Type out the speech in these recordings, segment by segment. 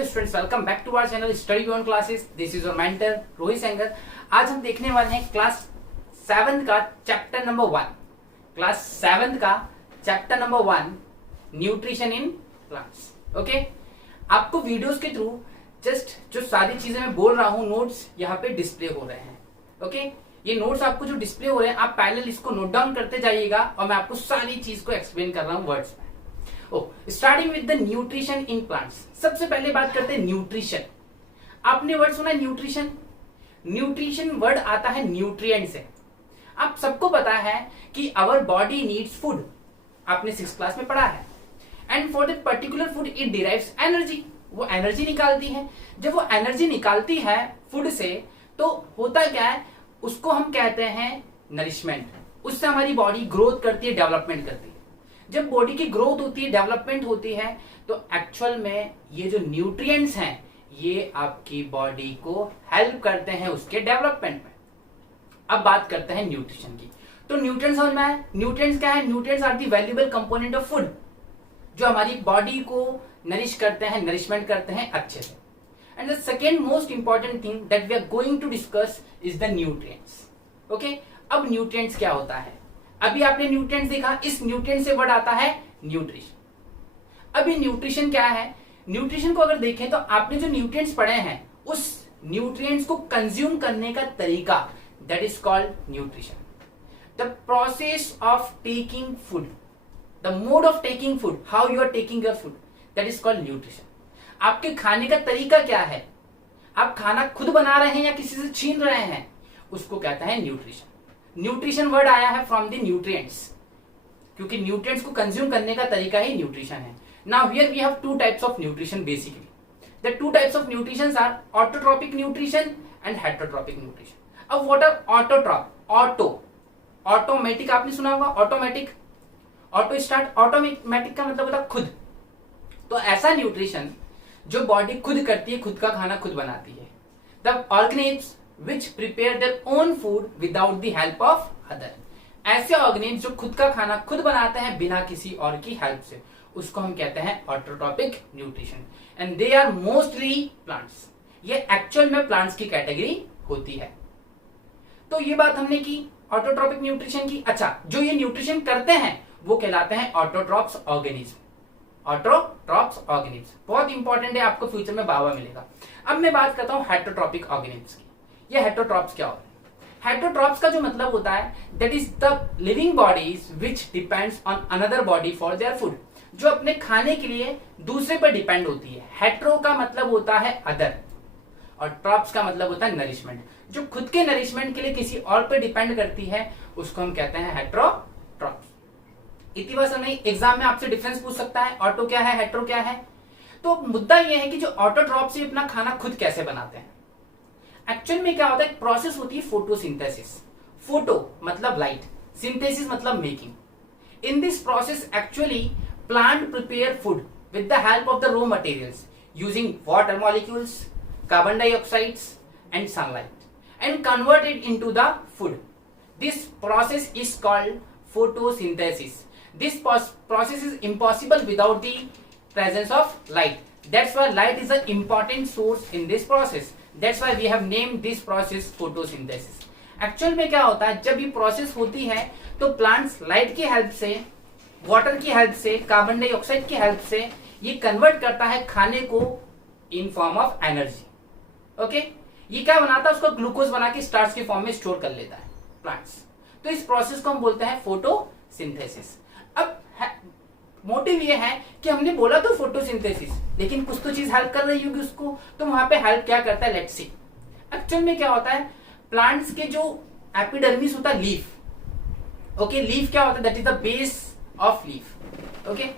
Hello students, welcome back to our channel study beyond classes. This is your mentor Rohit Sengar. आज हम देखने वाले हैं क्लास 7 का चैप्टर नंबर 1। क्लास 7 का chapter number 1 nutrition in plants. Okay, आपको वीडियोस के थ्रू जस्ट जो सारी चीजें मैं बोल रहा हूँ नोट्स यहाँ पे डिस्प्ले हो रहे हैं। ओके, ये नोट्स आपको जो डिस्प्ले हो रहे हैं आप पैरेलल इसको नोट डाउन करते जाइएगा और मैं आपको सारी चीज को एक्सप्लेन कर रहा हूँ वर्ड्स में। Starting with the nutrition in plants. सबसे पहले बात करते हैं न्यूट्रिशन। आपने वर्ड सुना न्यूट्रिशन? न्यूट्रिशन वर्ड आता है न्यूट्रिएंट से। आप सबको पता है कि आवर बॉडी नीड्स फूड, आपने 6th क्लास में पढ़ा है। And for that particular food it derives energy, वो एनर्जी निकालती है। जब वो एनर्जी निकालती है फूड से तो होता क्या है, उसको हम कहते हैं नरिशमेंट। उससे हमारी बॉडी ग्रोथ करती है, डेवलपमेंट करती है। जब बॉडी की ग्रोथ होती है, डेवलपमेंट होती है, तो एक्चुअल में ये जो न्यूट्रिएंट्स हैं ये आपकी बॉडी को हेल्प करते हैं उसके डेवलपमेंट में। अब बात करते हैं न्यूट्रिशन की। तो न्यूट्रिएंट्स समझ में आया? न्यूट्रिएंट्स क्या है? Nutrients are the valuable component of food, जो हमारी बॉडी को नरिश करते हैं, नरिशमेंट करते हैं अच्छे से। And the second most important thing that we are going to discuss is the nutrients. Okay, अब न्यूट्रिएंट्स क्या होता है? अभी आपने न्यूट्रिएंट्स देखा, इस न्यूट्रिएंट से वर्ड आता है न्यूट्रिशन। अभी न्यूट्रिशन क्या है? न्यूट्रिशन को अगर देखें तो आपने जो न्यूट्रिएंट्स पढ़े हैं उस न्यूट्रिएंट्स को कंज्यूम करने का तरीका, that is called nutrition. The process of taking food, the mode of taking food, how you are taking your food, that is called nutrition. आपके खाने का तरीका क्या है? आप खाना खुद बना रहे हैं या किसी से छीन रहे हैं, उसको कहते हैं न्यूट्रिशन। न्यूट्रिशन वर्ड आया है फ्रॉम द न्यूट्रिएंट्स, क्योंकि न्यूट्रिएंट्स को कंज्यूम करने का तरीका ही न्यूट्रिशन है। Now here we have two types of nutrition basically. The two types of nutrition are autotrophic nutrition and heterotrophic nutrition. अब व्हाट आर ऑटोट्रॉप? ऑटोमेटिक आपने सुना होगा, ऑटोमेटिक, ऑटो स्टार्ट। ऑटोमेटिक का मतलब होता है खुद। तो ऐसा न्यूट्रिशन जो बॉडी खुद करती है, खुद का खाना खुद बनाती है। The organism which prepare their own food without the help of other। ऐसे ऑर्गेनिज्म जो खुद का खाना खुद बनाते हैं बिना किसी और की हेल्प से, उसको हम कहते हैं autotrophic nutrition. And they are mostly plants. ये एक्चुअल में प्लांट्स की कैटेगरी होती है। तो ये बात हमने की ऑटोट्रॉपिक न्यूट्रिशन की। अच्छा, जो ये न्यूट्रिशन करते हैं वो कहलाते हैं ऑटोट्रॉप्स ऑर्गेनिज्म। ऑटोट्रॉप्स ऑर्गेनिज्म बहुत इंपॉर्टेंट है, आपको फ्यूचर में बाबा मिलेगा। अब मैं बात करता हूं हेटरोट्रॉपिक ऑर्गेनिज्म की। ये हेटरोट्रॉप्स क्या होता है? हेटरोट्रॉप्स का जो मतलब होता है that is the living bodies which depends on another body for their food, जो अपने खाने के लिए दूसरे पर डिपेंड होती है। हेट्रो का मतलब होता है अदर और ट्रॉप्स का मतलब होता है नरिशमेंट। जो खुद के नरिशमेंट के लिए किसी और पर डिपेंड करती है उसको हम कहते हैं हेटरोट्रॉप्स। इतनी बात समझ में? एग्जाम में आपसे डिफरेंस पूछ सकता है, ऑटो क्या है, हेट्रो क्या है। तो मुद्दा यह है कि जो ऑटोट्रॉप्स ही अपना खाना खुद कैसे बनाते हैं। एक्चुअल में क्या होता है, एक प्रोसेस होती है फोटोसिंथेसिस। फोटो मतलब लाइट, सिंथेसिस मतलब making. In this process actually plant prepare food with the help of the raw materials using water molecules, carbon dioxides and sunlight and convert it into the food. This process is called photosynthesis. This process is impossible without the presence of light. That's why light is an important source in this process. That's why we have named this process photosynthesis. Actual में क्या होता है, जब ये process होती है तो plants light की हेल्प से, वाटर की हेल्प से, कार्बन डाइऑक्साइड की हेल्प से ये कन्वर्ट करता है खाने को in form of energy. Okay, ये क्या बनाता है, उसको ग्लूकोज बना के स्टार्च के फॉर्म में स्टोर कर लेता है प्लांट्स। तो इस प्रोसेस को हम बोलते हैं फोटोसिंथेसिस। अब मोटिव ये है कि हमने बोला तो फोटोसिंथेसिस, लेकिन कुछ तो चीज हेल्प कर रही होगी उसको, तो वहां पे हेल्प क्या करता है, लेट्स सी। एक्चुअल में क्या होता है, प्लांट्स के जो एपिडर्मिस होता है, लीफ। ओके, लीफ क्या होता है, that is the base of leaf. Okay,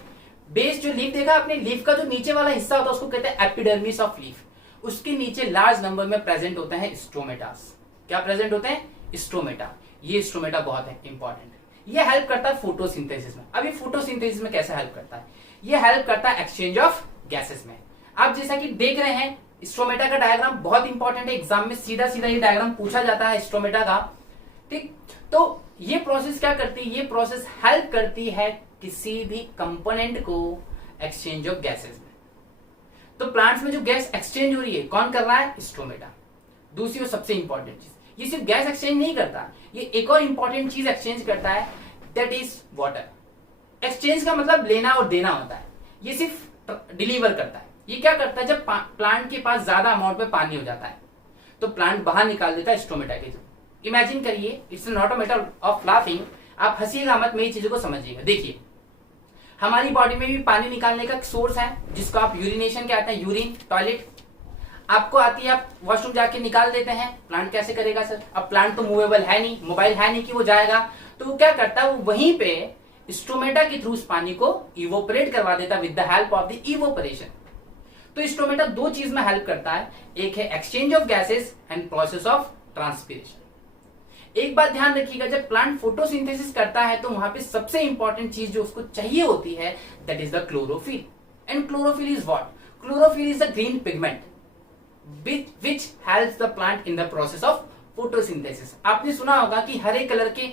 base जो लीफ देखा आपने, लीफ का जो नीचे वाला हिस्सा होता है उसको कहते हैं एपिडर्मिस ऑफ लीफ। उसके नीचे लार्ज नंबर में प्रेजेंट होते हैं स्ट्रोमेटास। क्या प्रेजेंट होते हैं? स्ट्रोमेटा। ये स्ट्रोमेटा बहुत है इंपॉर्टेंट। ये हेल्प करता है फोटोसिंथेसिस में। अभी फोटोसिंथेसिस में कैसे हेल्प करता है? ये हेल्प करता है एक्सचेंज ऑफ गैसेस में। आप जैसा कि देख रहे हैं स्ट्रोमेटा का डायग्राम बहुत इंपॉर्टेंट है, एग्जाम में सीधा सीधा ये डायग्राम पूछा जाता है स्ट्रोमेटा का। ठीक, तो ये प्रोसेस क्या करती है, ये प्रोसेस हेल्प करती है किसी भी कंपोनेंट को एक्सचेंज ऑफ गैसेस में। तो प्लांट्स में जो गैस एक्सचेंज हो रही है कौन कर रहा है? स्ट्रोमेटा। दूसरी और सबसे इंपॉर्टेंट चीज, ये सिर्फ गैस एक्सचेंज नहीं करता, ये एक और इंपॉर्टेंट चीज एक्सचेंज करता है, दैट इज वाटर। एक्सचेंज का मतलब लेना और देना होता है, ये सिर्फ डिलीवर करता है। ये क्या करता है, जब प्लांट के पास ज्यादा अमाउंट में पानी हो जाता है तो प्लांट बाहर निकाल देता है स्ट्रोमेटा के थ्रू। इमेजिन करिए, it's not a matter of laughing, आप हंसिएगा मत, मेरी चीजों को समझिएगा। देखिए, हमारी बॉडी में भी पानी निकालने का सोर्स है जिसको आप यूरिनेशन कहते हैं, यूरिन, टॉयलेट आपको आती है, आप वॉशरूम जाके निकाल देते हैं। प्लांट कैसे करेगा सर? अब प्लांट तो मूवेबल है नहीं, मोबाइल है नहीं कि वो जाएगा, तो वो क्या करता है, वो वहीं पे स्ट्रोमेटा के थ्रू उस पानी को इवोपरेट करवा देता with the help of the evaporation. तो स्ट्रोमेटा दो चीज में हेल्प करता है, एक है exchange of gases and process of transpiration. एक बात ध्यान रखिएगा, जब प्लांट फोटोसिंथेसिस करता है तो वहां पे सबसे इंपॉर्टेंट चीज जो उसको चाहिए होती है, that is the chlorophyll. And chlorophyll is what? Chlorophyll is the green pigment which helps the plant in the process of photosynthesis। आपने सुना होगा कि हरे कलर के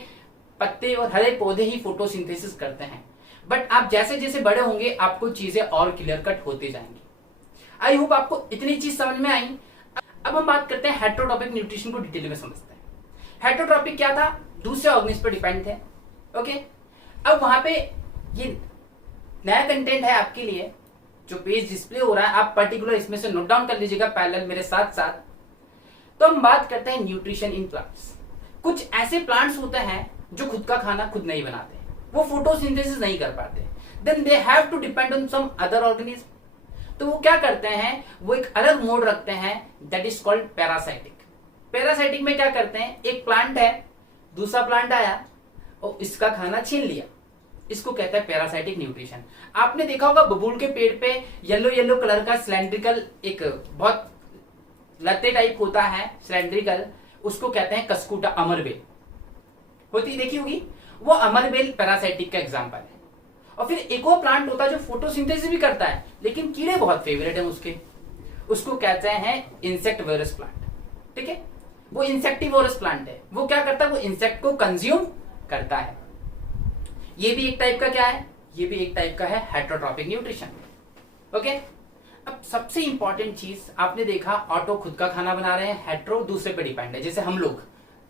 पत्ते और हरे पौधे ही फोटोसिंथेसिस करते हैं, बट आप जैसे जैसे बड़े होंगे आपको चीजें और क्लियर कट होते जाएंगी। आई होप आपको इतनी चीज समझ में आई। अब हम बात करते हैं हेटेरोट्रॉपिक न्यूट्रिशन को डिटेल में समझते हैं। हेटेरोट्रॉपिक क्या था? दूसरे ऑर्गेनिज्म पर डिपेंड थे। ओके, अब वहां पे ये नया कंटेंट है आपके लिए, जो पेज डिस्प्ले हो रहा है, आप पर्टिकुलर इसमें से नोट डाउन कर लीजिएगा पैरेलल मेरे साथ साथ। तो हम बात करते हैं न्यूट्रिशन इन प्लांट्स। कुछ ऐसे प्लांट्स होते हैं जो खुद का खाना खुद नहीं बनाते, वो फोटोसिंथेसिस नहीं कर पाते, then they have to depend on some other organism. तो वो क्या करते हैं, वो एक अलग मोड रखते हैं, that is called parasitic. Parasitic में क्या करते हैं, एक प्लांट है, दूसरा प्लांट आया और इसका खाना छीन लिया, इसको कहते हैं पैरासाइटिक न्यूट्रिशन। आपने देखा होगा बबूल के पेड़ पे येलो येलो कलर का सिलेंड्रिकल एक बहुत लत्ते टाइप होता है, सिलेंड्रिकल, उसको कहते हैं कस्कूटा, अमरबेल होती देखी होगी, वो अमरबेल पैरासाइटिक का एग्जांपल है। और फिर एक और प्लांट होता है जो फोटोसिंथेसिस भी करता है, लेकिन कीड़े बहुत फेवरेट है उसके, उसको कहते हैं इंसेक्टिवोरस प्लांट। ठीक है, वो इंसेक्टिवोरस प्लांट है, वो क्या करता है, वो इंसेक्ट को कंज्यूम करता है। ये भी एक टाइप का क्या है, ये भी एक टाइप का है हेटेरोट्रॉपिक न्यूट्रिशन। ओके, अब सबसे इंपॉर्टेंट चीज आपने देखा, ऑटो खुद का खाना बना रहे हैं, हेट्रो दूसरे पे डिपेंड है, जैसे हम लोग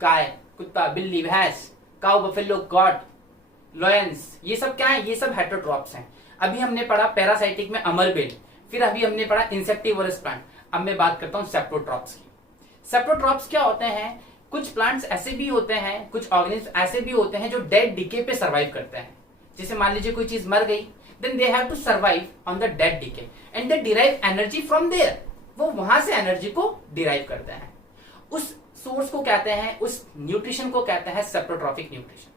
गाय, कुत्ता, बिल्ली, भैंस, काऊ, बफेलो, गॉट, लॉयंस, ये सब क्या है, ये सब हेटेरोट्रॉप्स हैं। अभी हमने पढ़ा पैरासाइटिक में अमरबेल, फिर अभी हमने पढ़ा इंसेक्टिवोरस प्लांट। अब मैं बात करता हूं सेप्रोट्रॉप्स की। सेप्रोट्रॉप्स क्या होते हैं, कुछ प्लांट्स ऐसे भी होते हैं, कुछ ऑर्गेनिज्म ऐसे भी होते हैं जो डेड डिके पे सर्वाइव करते हैं। जैसे मान लीजिए कोई चीज मर गई, then they have to survive on the dead decay and they derive energy from there, वो वहां से एनर्जी को डिराइव करते हैं। उस सोर्स को कहते हैं, उस न्यूट्रिशन को कहते हैं सेप्रोट्रॉपिक न्यूट्रिशन,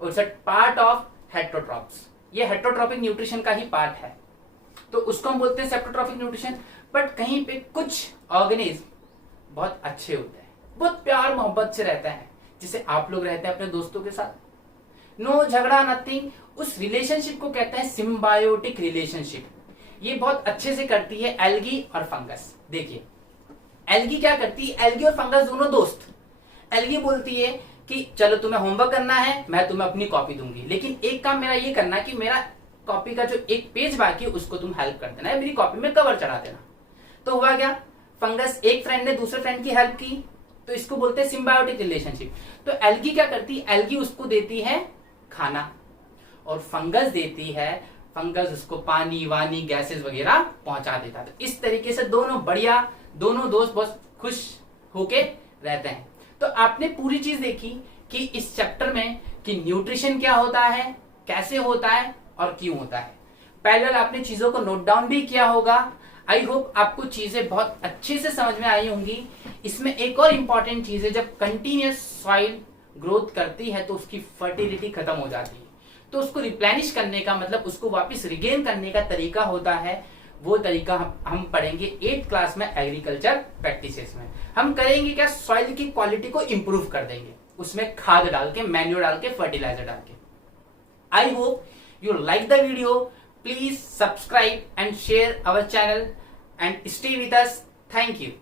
और इट्स पार्ट ऑफ हेटेरोट्रॉप्स। ये हेटेरोट्रॉपिक न्यूट्रिशन का ही पार्ट है, तो उसको हम बोलते हैं सेप्रोट्रॉपिक न्यूट्रिशन। बट कहीं पे कुछ ऑर्गेनिज्म बहुत अच्छे होते हैं, बहुत प्यार मोहब्बत से रहता है, जिसे आप लोग रहते हैं अपने दोस्तों के साथ, नो झगड़ा, नथिंग, उस रिलेशनशिप को कहते हैं सिम्बायोटिक रिलेशनशिप। ये बहुत अच्छे से करती है एल्गी और फंगस। देखिए एल्गी क्या करती है, एल्गी और फंगस दोनों दोस्त। एल्गी बोलती है कि चलो तुम्हें होमवर्क करना है, मैं तुम्हें अपनी कॉपी दूंगी, लेकिन एक काम मेरा ये करना कि मेरा कॉपी का जो एक पेज बाकी है उसको तुम हेल्प कर देना है, मेरी कॉपी में कवर चढ़ा देना। तो हुआ क्या, फंगस, एक फ्रेंड ने दूसरे फ्रेंड की हेल्प की, तो इसको बोलते हैं सिम्बायोटिक रिलेशनशिप। तो एल्गी क्या करती है, एल्गी उसको देती है खाना, और फंगस देती है, फंगस उसको पानी वानी गैसेस वगैरह पहुंचा देता है। तो इस तरीके से दोनों बढ़िया, दोनों दोस्त बहुत खुश होके रहते हैं। तो आपने पूरी चीज देखी कि इस चैप्टर में कि न्यूट्रिशन क्या होता है, कैसे होता है और क्यों होता है। पैरेलल आपने चीजों को नोट डाउन भी किया होगा। आई होप आपको चीजें बहुत अच्छे से समझ में आई होंगी। इसमें एक और इंपॉर्टेंट चीज है, जब कंटिन्यूअस सॉइल ग्रोथ करती है तो उसकी फर्टिलिटी खत्म हो जाती है, तो उसको रिप्लेनिश करने का मतलब उसको वापस रिगेन करने का तरीका होता है, वो तरीका हम पढ़ेंगे 8th क्लास में एग्रीकल्चर प्रैक्टिसेस में। हम करेंगे क्या, सॉइल की क्वालिटी को इंप्रूव कर देंगे, उसमें खाद डाल के, मैन्योर डाल के, फर्टिलाइजर डाल के। I hope you like the video. Please subscribe and share our channel and stay with us. Thank you.